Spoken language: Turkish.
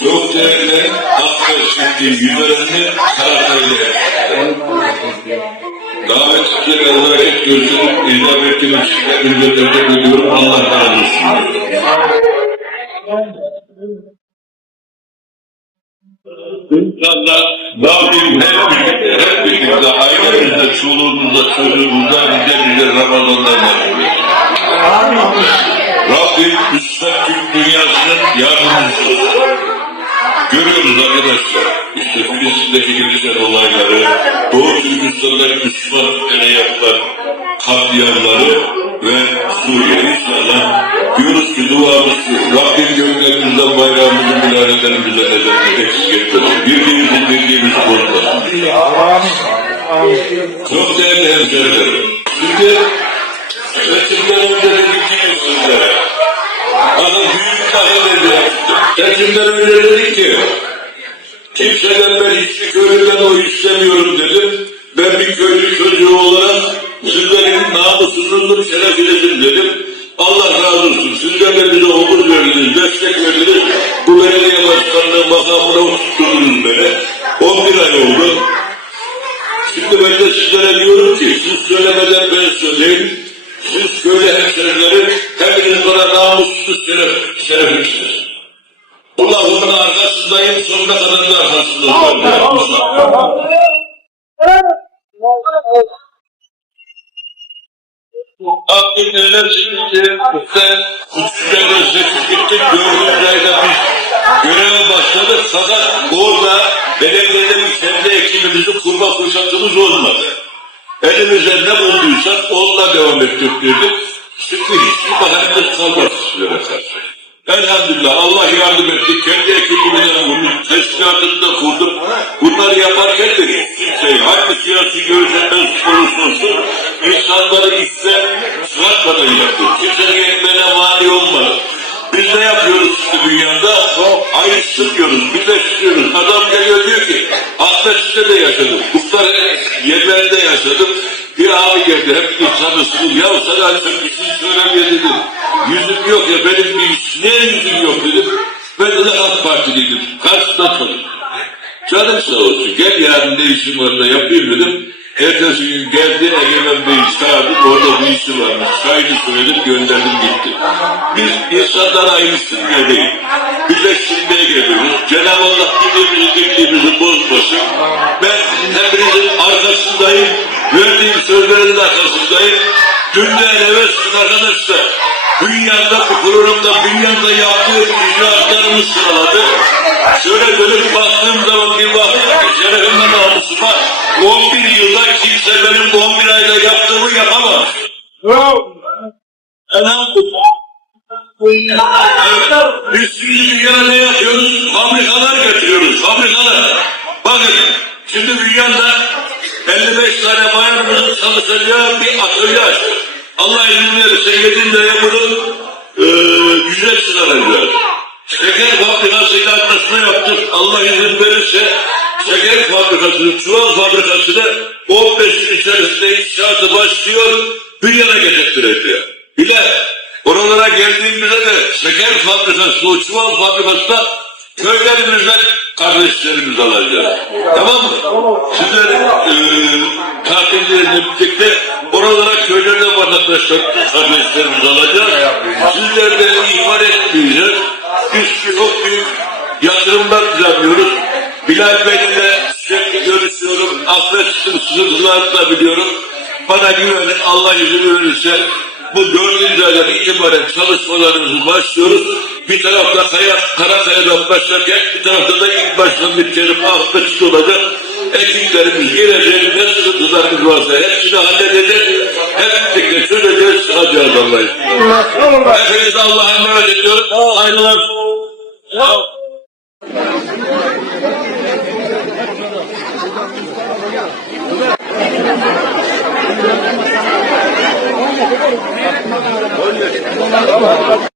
Çok değerli Akkar Şekli Yüzerenli Karataylı. Davet olarak hep gözünü icap ettiğiniz için hepinize teşekkür ediyorum. Allah razı olsun. İnşallah Rabbim hep hep birlikte ailemizde, çoluğumuzda, çocuğumuzda nice nice Ramazanlar nasip etsin. Rabbim Müslüman Türk dünyasının yardımcısı. Görüyoruz arkadaşlar, işte Filistin'deki gelişen olayları, Doğu Türkistan'daki Müslüman ülkene yapılan katliamları ve Suriye inşallah diyoruz ki duamız Rabbim gönlümüzden bayrağımızı minarelerimize nedenle eksik etmesin. Birliğimizi birliğimizi bozmasın. Çok değerli hemşehrilerim. Şimdi seçimden önce dedik ki sizlere. Bana büyük lafı dedi. Seçimden önce dedik ki kimseden ben hiçbir köylüden o istemiyorum dedim. Ben bir köylü çocuğu olarak sizlerin namusunuzun şerefinizin dedim. Allah razı olsun. Sizler de bize omuz verdiniz, destek verdiniz. Bu belediye başkanlığı makamına oturtturdunuz beni. 11 ay oldu. Şimdi ben de sizlere diyorum ki, siz söylemeden ben söyleyeyim. Siz köylü hemşerilerim, hepiniz bana namussuz şeref, şereflisiniz. Lafımın arkasındayım, sonuna kadar da arkasındayım. Rabbim neler çekti, sen üçüncü seçip gittik, dördüncü ayda biz göreve başladık fakat orada belediyelerin kendi ekibimizi kurma fırsatımız olmadı. Elimize ne bulduysak onunla devam ettirdik. Çünkü hiçbir bahanemiz kalmadı sizlere karşı. Elhamdülillah Allah yardım etti. Kendi ekibimle bunu teşkilatını da kurdum. Bunları yaparken de kimseyi hangi siyasi görüşe mensup olursa olsun insanları işten çıkartmadan yapıyor. Kimsenin ekmeğine mani olmadı. Yapıyoruz işte dünyada? Ayrıştırmıyoruz, birleştiriyoruz. Adam geliyor diyor ki, Ahmet'te de yaşadım. Muhtar yerlerinde yaşadım. Bir abi geldi, hep insanısınız. Ya sana bir şey söylemeye dedim. Yüzüm yok ya, benim bir iş, niye yüzüm yok dedim. Ben de AK Partiliydim. Karşısında çalıştım. Canım sağ olsun, gel yarın ne işim var da yapayım dedim. Ertesi gün geldi Egemen Bey'i çağırdık, orada bir işi varmış. Çayını söyledim, gönderdim gitti. Biz insanlar ayrıştırmaya değil, birleştirmeye geliyoruz. Cenab-ı Allah birbirimizi birliğimizi bozmasın. Ben hepinizin arkasındayım, verdiğim sözlerin arkasındayım. Dünden evvelsin arkadaşlar. Dünyada bu programda dünyada yaptığı icraatlarını sıraladı. Şöyle dönüp baktığım zaman bir baktım ki şerefimden namusuma 11 yılda kimse benim bu 11 ayda yaptığımı yapamaz. Elhamdülillah. Biz dünyada ne yapıyoruz? Fabrikalar getiriyoruz, fabrikalar. Bakın, şimdi dünyada 55 tane bayanımızın çalışacağı bir atölye açtık. Allah izin verirse Yedinle'ye bunu e, yüzek sınıracağız. Şeker fabrikasıyla anlaşma yaptık. Allah izin verirse şeker fabrikasını, çuval fabrikasını 15 gün içerisinde inşaatı başlıyor, dünyana getirttireceğiz. Bile oralara geldiğimizde de şeker fabrikası, o çuval fabrikasında köylerimizden kardeşlerimiz alacağız. Tamam mı? Sizler e, tatillerinle birlikte oralara köylerden vatandaşlar kardeşlerimiz alacağız. Sizler de ihmal etmeyeceğiz. Biz çok büyük yatırımlar planlıyoruz. Bilal Bey'le sürekli görüşüyorum. Affetsin sıkıntılarını da biliyorum. Bana güvenin Allah izin verirse bu dördüncü aydan itibaren çalışmalarımızı başlıyoruz. Bir tarafta Kaya, Karakaya'dan başlarken bir tarafta da ilk baştan bitirelim Ahmet olacak. Ekiplerimiz gelecek, ne sıkıntılarımız varsa hepsini halledeceğiz. Hep birlikte çözeceğiz, çıkacağız Allah'a. Hepinize Allah'a emanet ediyorum. Aynalar. Olha,